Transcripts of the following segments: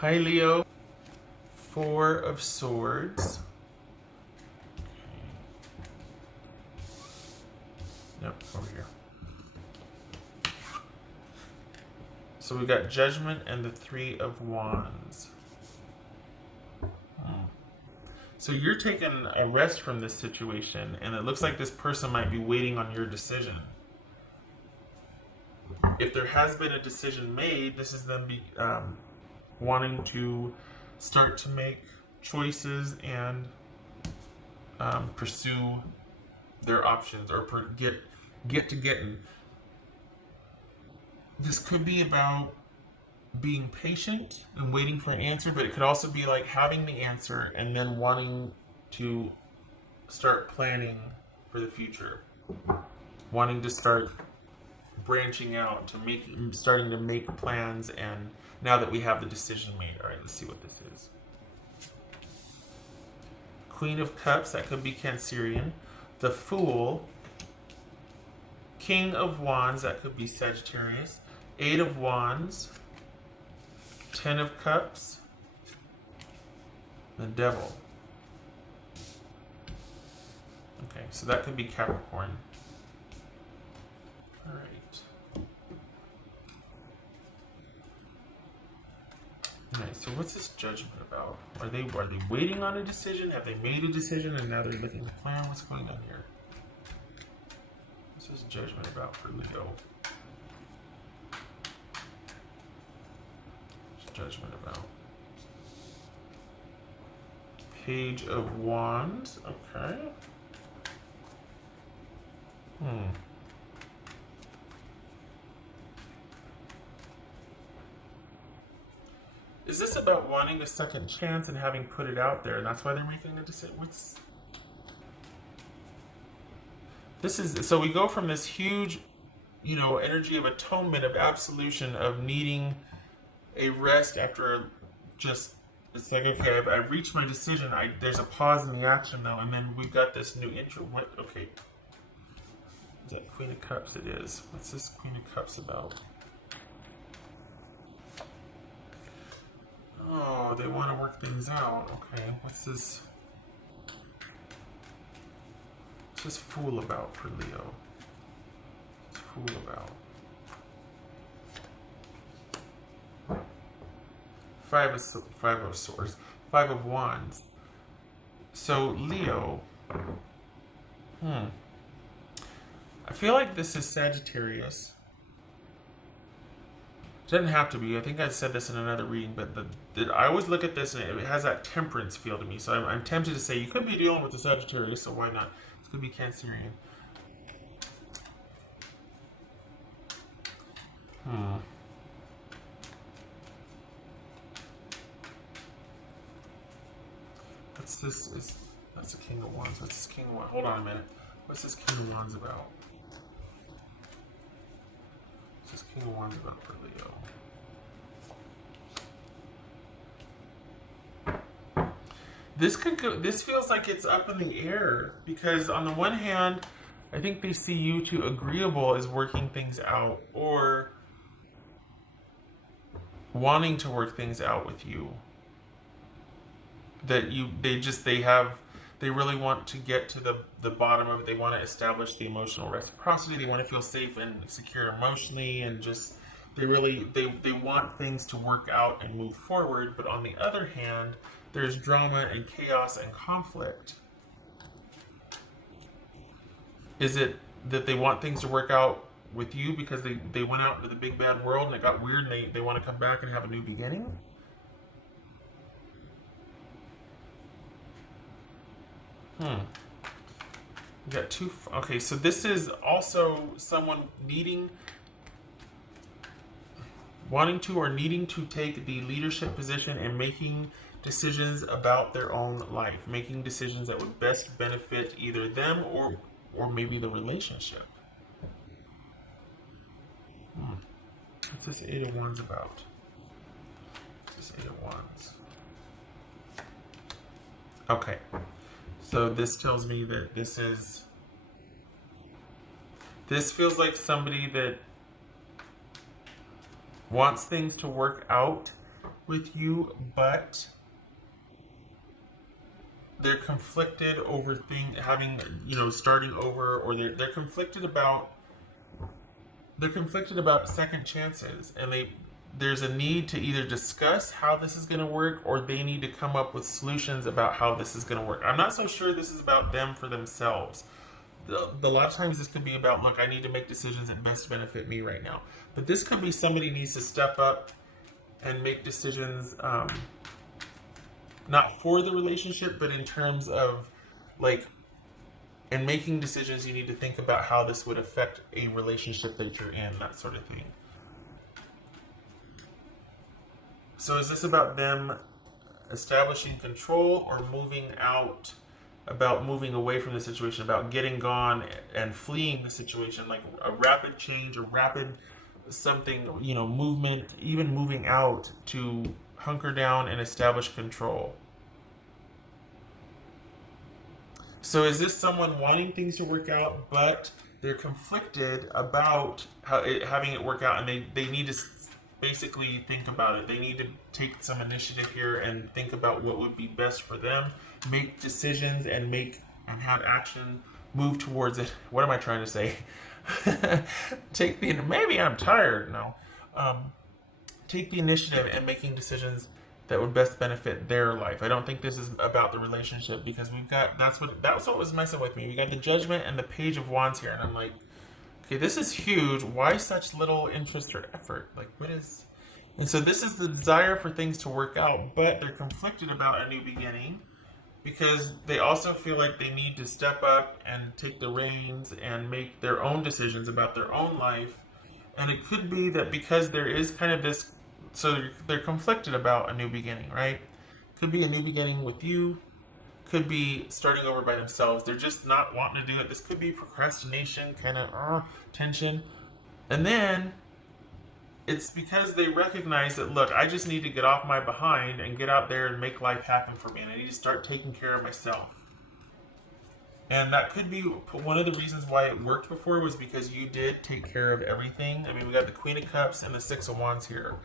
Hi, Leo. Four of Swords. Nope, over here. So we got Judgment and the Three of Wands. So you're taking a rest from this situation, and it looks like this person might be waiting on your decision. If there has been a decision made, this is them wanting to start to make choices and pursue their options, or get to getting. This could be about being patient and waiting for an answer, but it could also be like having the answer and then wanting to start planning for the future, wanting to start branching out, starting to make plans. And now that we have the decision made, all right, let's see what this is. Queen of Cups, that could be Cancerian. The Fool. King of Wands, that could be Sagittarius. Eight of Wands. 10 of Cups. The Devil. Okay, so that could be Capricorn. All right. Alright, so what's this Judgment about? Are they waiting on a decision? Have they made a decision and now they're looking to plan? What's going on here? What's this Judgment about for Leo? What's Judgment about? Page of Wands. Okay. Is this about wanting a second chance and having put it out there, and that's why they're making a decision? So we go from this huge, energy of atonement, of absolution, of needing a rest after it's like, okay, I've reached my decision. There's a pause in the action though, and then we've got this new intro. What? Okay. Is that Queen of Cups? It is. What's this Queen of Cups about? Oh, they want to work things out. Okay, what's this? What's this Fool about for Leo? What's Fool about? Five of Swords. Five of Wands. So, Leo. I feel like this is Sagittarius. It doesn't have to be. I think I said this in another reading, but I always look at this and it has that temperance feel to me. So I'm tempted to say you could be dealing with the Sagittarius, so why not? This could be Cancerian. What's this? That's the King of Wands. What's this King of Wands? Hold on a minute. What's this King of Wands about? What's this King of Wands about for Leo? This feels like it's up in the air, because on the one hand, I think they see you two agreeable as working things out, or wanting to work things out with you. That they really want to get to the bottom of it. They want to establish the emotional reciprocity. They want to feel safe and secure emotionally, and just they want things to work out and move forward. But on the other hand, there's drama and chaos and conflict. Is it that they want things to work out with you because they went out into the big bad world and it got weird, and they want to come back and have a new beginning? We got two. Okay, so this is also someone wanting to or needing to take the leadership position and making decisions about their own life, making decisions that would best benefit either them or maybe the relationship. What's this Eight of Wands about? What's this Eight of Wands? Okay. So this tells me that this feels like somebody that wants things to work out with you, but they're conflicted over having, starting over, or they're conflicted about second chances, and there's a need to either discuss how this is going to work, or they need to come up with solutions about how this is going to work. I'm not so sure this is about them for themselves. A lot of times this could be about, look, I need to make decisions that best benefit me right now. But this could be somebody needs to step up and make decisions, not for the relationship, but in terms of, like, in making decisions, you need to think about how this would affect a relationship that you're in, that sort of thing. So is this about them establishing control, or moving out, about moving away from the situation, about getting gone and fleeing the situation, like a rapid change, a rapid something, movement, even moving out to hunker down and establish control? So is this someone wanting things to work out, but they're conflicted about having it work out, and they need to basically think about it. They need to take some initiative here and think about what would be best for them, make decisions, and have action, move towards it. What am I trying to say? Maybe I'm tired. No. Take the initiative and making decisions that would best benefit their life. I don't think this is about the relationship, because that's what was messing with me. We got the Judgment and the Page of Wands here, and I'm like, okay, this is huge. Why such little interest or effort? Like, what is... And so this is the desire for things to work out, but they're conflicted about a new beginning, because they also feel like they need to step up and take the reins and make their own decisions about their own life. And it could be that because there is kind of this... So they're conflicted about a new beginning, right? Could be a new beginning with you. Could be starting over by themselves. They're just not wanting to do it. This could be procrastination, kind of tension. And then it's because they recognize that, look, I just need to get off my behind and get out there and make life happen for me. And I need to start taking care of myself. And that could be one of the reasons why it worked before, was because you did take care of everything. I mean, we got the Queen of Cups and the Six of Wands here.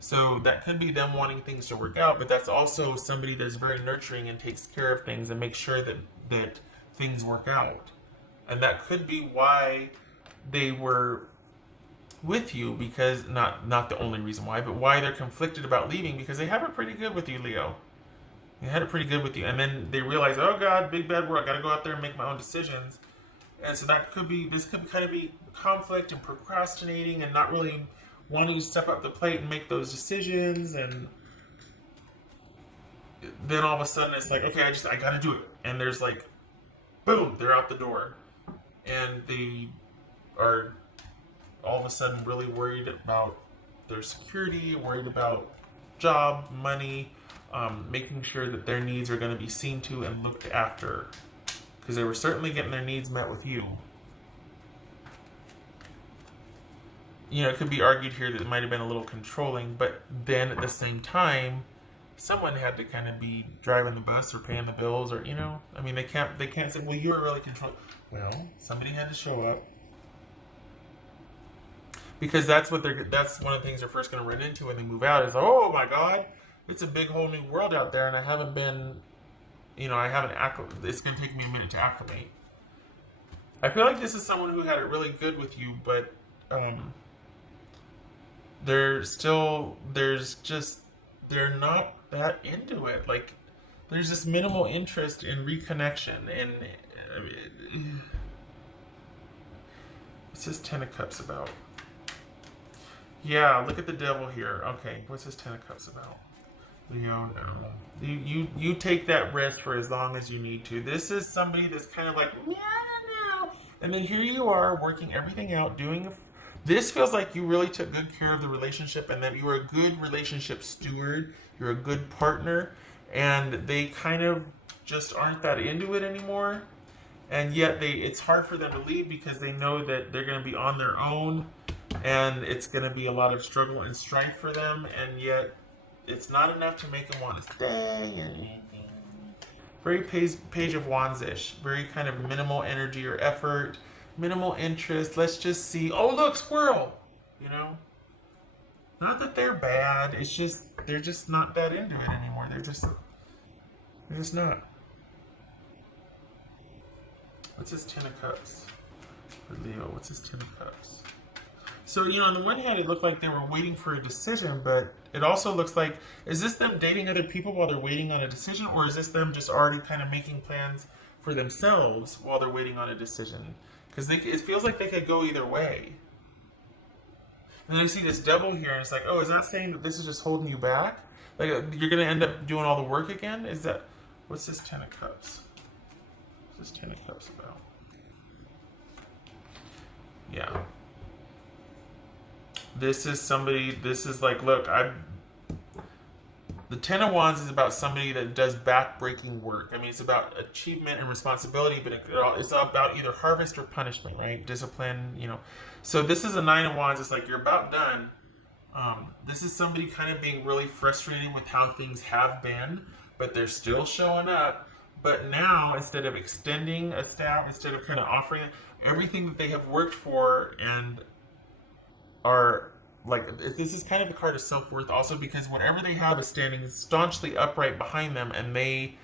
So that could be them wanting things to work out, but that's also somebody that's very nurturing and takes care of things and makes sure that things work out. And that could be why they were with you, because not the only reason why, but why they're conflicted about leaving, because they have it pretty good with you, Leo. They had it pretty good with you. And then they realize, oh God, big bad world, I gotta go out there and make my own decisions. And so this could kind of be conflict and procrastinating and not really wanting to step up the plate and make those decisions. And then all of a sudden it's like, okay, I gotta do it. And there's like, boom, they're out the door. And they are all of a sudden really worried about their security, worried about job, money, making sure that their needs are going to be seen to and looked after. Because they were certainly getting their needs met with you. It could be argued here that it might have been a little controlling, but then at the same time, someone had to kind of be driving the bus or paying the bills, or I mean, they can't say, well, you were really controlling. Well, somebody had to show up, because that's one of the things they're first going to run into when they move out is, oh my God, it's a big whole new world out there, and I haven't been, it's going to take me a minute to acclimate. I feel like this is someone who had it really good with you, but they're not that into it. Like, there's this minimal interest in reconnection. And what's this Ten of Cups about? Yeah, look at the Devil here. Okay, what's this Ten of Cups about? Leo, no. You take that rest for as long as you need to. This is somebody that's kind of like, no. And then here you are working everything out, this feels like you really took good care of the relationship, and that you were a good relationship steward. You're a good partner, and they kind of just aren't that into it anymore. And yet it's hard for them to leave, because they know that they're going to be on their own, and it's going to be a lot of struggle and strife for them, and yet it's not enough to make them want to stay. Very Page of Wands-ish. Very kind of minimal energy or effort. Minimal interest. Let's just see. Oh, look, squirrel! Not that they're bad. It's just they're just not that into it anymore. They're just not. What's his Ten of Cups for Leo? What's his Ten of Cups? So, on the one hand, it looked like they were waiting for a decision, but it also looks like, is this them dating other people while they're waiting on a decision, or is this them just already kind of making plans for themselves while they're waiting on a decision? Because it feels like they could go either way. And then I see this Devil here, and it's like, oh, is that saying that this is just holding you back? Like, you're going to end up doing all the work again? Is that, what's this Ten of Cups? What's this Ten of Cups about? Yeah. This is like, look, the Ten of Wands is about somebody that does back-breaking work. I mean, it's about achievement and responsibility, but it's about either harvest or punishment, right? Discipline, So this is a Nine of Wands. It's like you're about done. This is somebody kind of being really frustrated with how things have been, but they're still showing up. But now, instead of extending a staff, instead of kind of offering everything that they have worked for and are like, this is kind of the card of self-worth also, because whatever they have is standing staunchly upright behind them, and they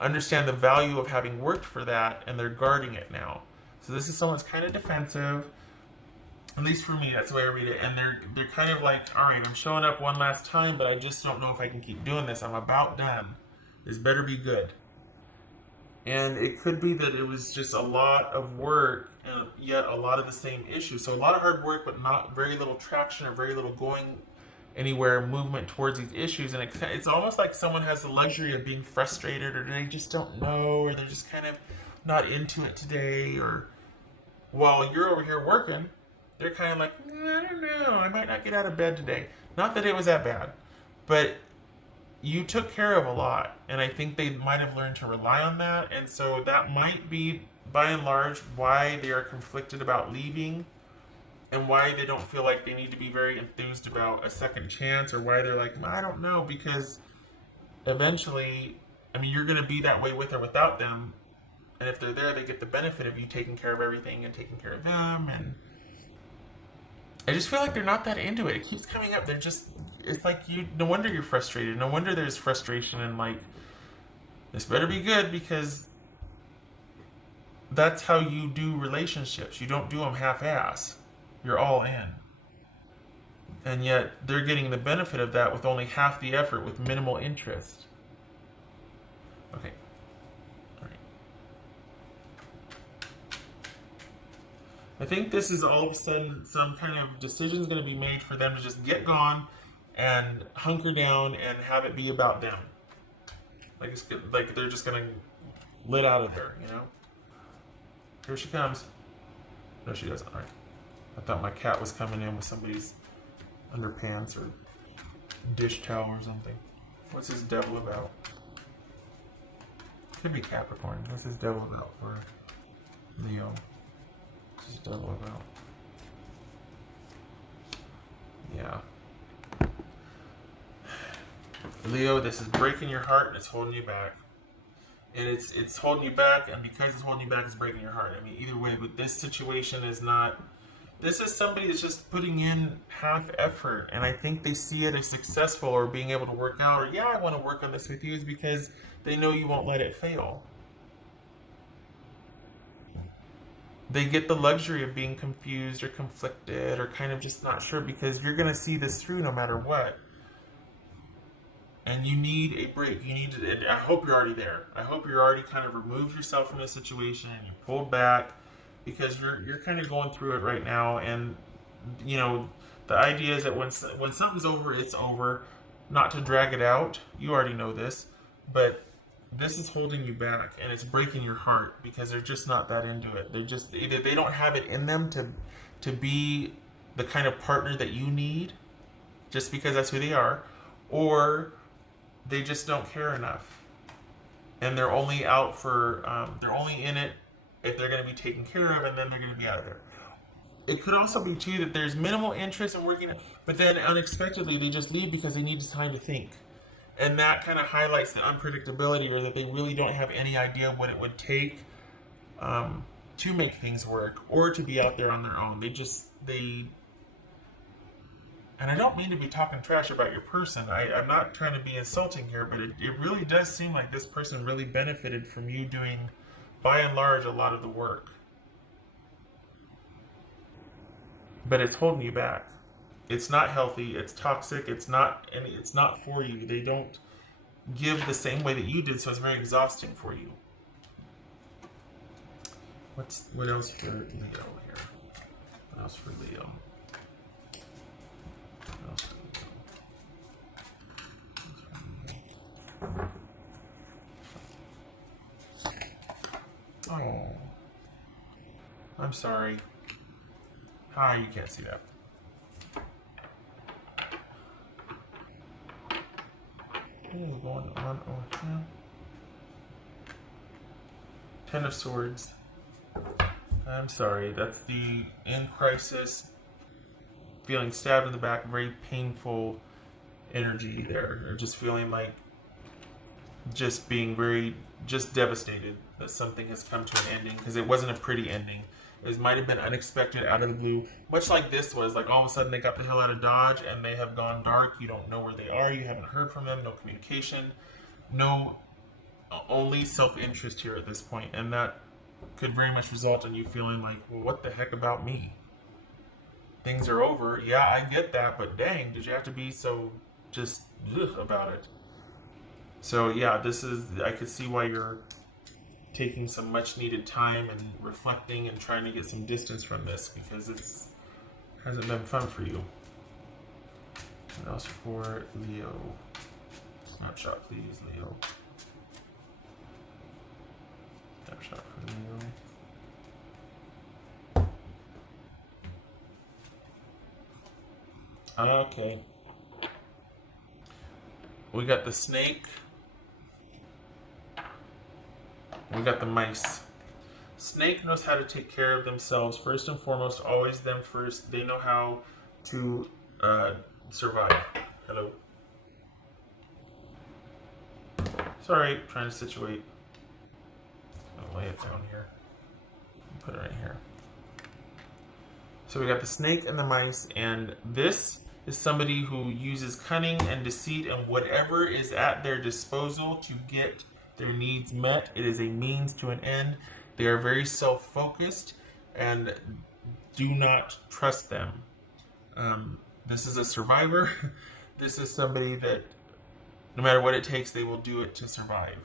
understand the value of having worked for that, and they're guarding it now. So this is someone that's kind of defensive, at least for me. That's the way I read it. And they're kind of like, all right, I'm showing up one last time, but I just don't know if I can keep doing this. I'm about done. This better be good. And it could be that it was just a lot of work, yet a lot of the same issues. So a lot of hard work, but not very little traction or very little going anywhere, movement towards these issues. And it's almost like someone has the luxury of being frustrated, or they just don't know, or they're just kind of not into it today. Or while you're over here working, they're kind of like, I don't know, I might not get out of bed today. Not that it was that bad, but you took care of a lot, and I think they might have learned to rely on that, and so that might be, by and large, why they are conflicted about leaving, and why they don't feel like they need to be very enthused about a second chance, or why they're like, I don't know, because eventually, I mean, you're going to be that way with or without them, and if they're there, they get the benefit of you taking care of everything and taking care of them, and I just feel like they're not that into it. It keeps coming up. It's like, no wonder you're frustrated. No wonder there's frustration and like, this better be good, because that's how you do relationships. You don't do them half-ass. You're all in. And yet they're getting the benefit of that with only half the effort, with minimal interest. Okay. I think this is all of a sudden some kind of decision is going to be made for them to just get gone and hunker down and have it be about them. Like they're just going to lit out of there, Here she comes. No, she doesn't. All right. I thought my cat was coming in with somebody's underpants or dish towel or something. What's this Devil about? Could be Capricorn. What's this Devil about for Leo? What's this Devil about? Yeah. Leo, this is breaking your heart and it's holding you back. And it's holding you back, and because it's holding you back, it's breaking your heart. I mean, either way, but this situation is not... This is somebody that's just putting in half effort, and I think they see it as successful or being able to work out, or, yeah, I want to work on this with you, is because they know you won't let it fail. They get the luxury of being confused or conflicted or kind of just not sure, because you're going to see this through no matter what. And you need a break. You need to, I hope you're already there. I hope you're already kind of removed yourself from this situation and you pulled back, because you're kind of going through it right now. And, the idea is that when something's over, it's over. Not to drag it out. You already know this. But this is holding you back, and it's breaking your heart, because they're just not that into it. They're just, either they don't have it in them to be the kind of partner that you need, just because that's who they are, or they just don't care enough, and they're only out for they're only in it if they're going to be taken care of, and then they're going to be out of there. It could also be too that there's minimal interest in working, but then unexpectedly they just leave because they need time to think, and that kind of highlights the unpredictability, or that they really don't have any idea what it would take to make things work, or to be out there on their own. And I don't mean to be talking trash about your person. I'm not trying to be insulting here, but it really does seem like this person really benefited from you doing, by and large, a lot of the work. But it's holding you back. It's not healthy. It's toxic. It's not for you. They don't give the same way that you did, so it's very exhausting for you. What else for Leo here? What else for Leo? What else for Leo? Oh, I'm sorry. Hi, you can't see that. What is going on over here? Ten of Swords. I'm sorry, that's the in crisis, feeling stabbed in the back, very painful energy there, or just feeling like just being just devastated that something has come to an ending, because it wasn't a pretty ending. It might have been unexpected, out of the blue, much like this was. Like all of a sudden they got the hell out of Dodge and they have gone dark. You don't know where they are. You haven't heard from them. No communication. No, only self-interest here at this point. And that could very much result in you feeling like, well, what the heck about me? Things are over. Yeah, I get that. But dang, did you have to be so just about it? So yeah, I could see why you're taking some much needed time and reflecting and trying to get some distance from this, because hasn't been fun for you. What else for Leo? Snapshot, please, Leo. Snapshot for Leo. Okay. We got the snake. We got the mice. Snake knows how to take care of themselves. First and foremost, always them first. They know how to survive. Hello. Sorry, trying to situate. I'll lay it down here. Put it right here. So we got the snake and the mice, and this is somebody who uses cunning and deceit and whatever is at their disposal to get their needs met. It is a means to an end. They are very self-focused, and do not trust them. This is a survivor. This is somebody that no matter what it takes, they will do it to survive.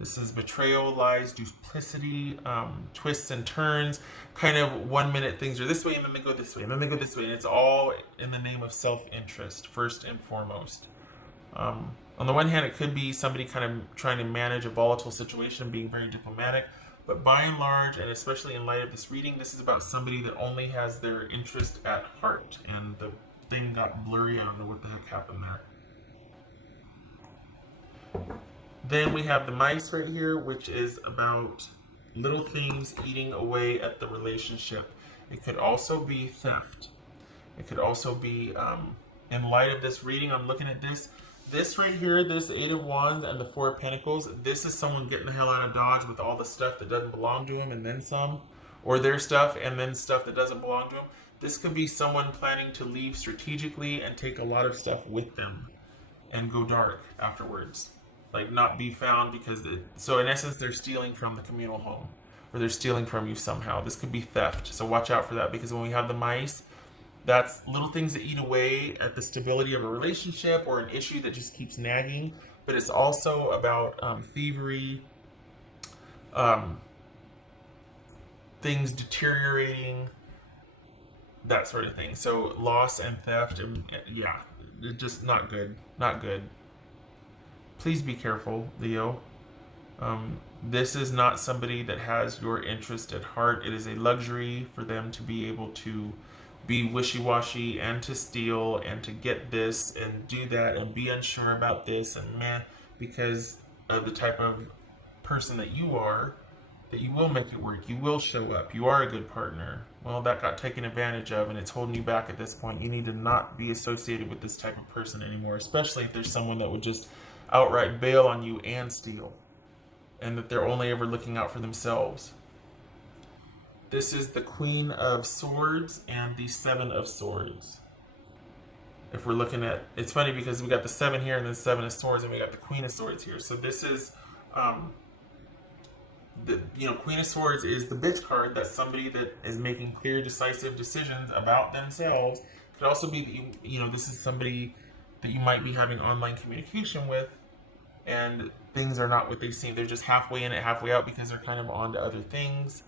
This is betrayal, lies, duplicity, twists and turns. Kind of 1 minute things are this way, and then they go this way, and then they go this way. And it's all in the name of self-interest, first and foremost. On the one hand, it could be somebody kind of trying to manage a volatile situation, being very diplomatic. But by and large, and especially in light of this reading, this is about somebody that only has their interest at heart. And the thing got blurry. I don't know what the heck happened there. Then we have the mice right here, which is about little things eating away at the relationship. It could also be theft. It could also be, in light of this reading, I'm looking at this. This right here, this Eight of Wands and the Four of Pentacles, this is someone getting the hell out of Dodge with all the stuff that doesn't belong to him and then some. Or their stuff and then stuff that doesn't belong to him. This could be someone planning to leave strategically and take a lot of stuff with them and go dark afterwards. Like not be found because so in essence they're stealing from the communal home, or they're stealing from you somehow. This could be theft, so watch out for that, because when we have the mice, that's little things that eat away at the stability of a relationship or an issue that just keeps nagging. But it's also about thievery, things deteriorating, that sort of thing. So loss and theft, and yeah, just not good, not good. Please be careful, Leo. This is not somebody that has your interest at heart. It is a luxury for them to be able to be wishy-washy and to steal and to get this and do that and be unsure about this and meh, because of the type of person that you are, that you will make it work. You will show up. You are a good partner. Well, that got taken advantage of and it's holding you back at this point. You need to not be associated with this type of person anymore, especially if there's someone that would just outright bail on you and steal, and that they're only ever looking out for themselves. This is the Queen of Swords and the Seven of Swords. if we're looking at, it's funny because we got the 7 here and then 7 of Swords, and we got the Queen of Swords here. So this is, Queen of Swords is the bitch card. That's somebody that is making clear, decisive decisions about themselves. It could also be that this is somebody that you might be having online communication with, and things are not what they seem. They're just halfway in it, halfway out, because they're kind of on to other things.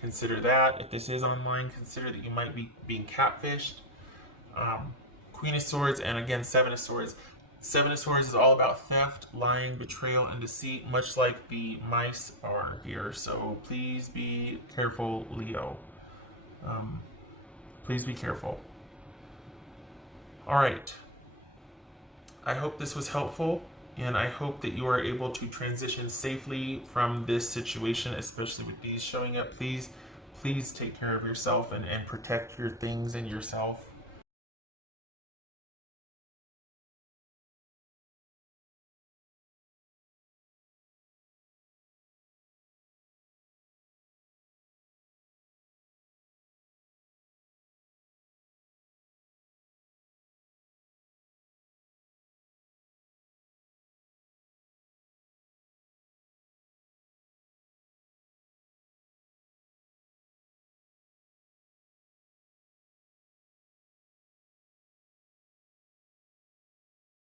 Consider that. If this is online, consider that you might be being catfished. Queen of Swords, and again, 7 of Swords. 7 of Swords is all about theft, lying, betrayal, and deceit, much like the mice are here. So please be careful, Leo. Please be careful. All right. I hope this was helpful, and I hope that you are able to transition safely from this situation, especially with these showing up. Please take care of yourself and protect your things and yourself.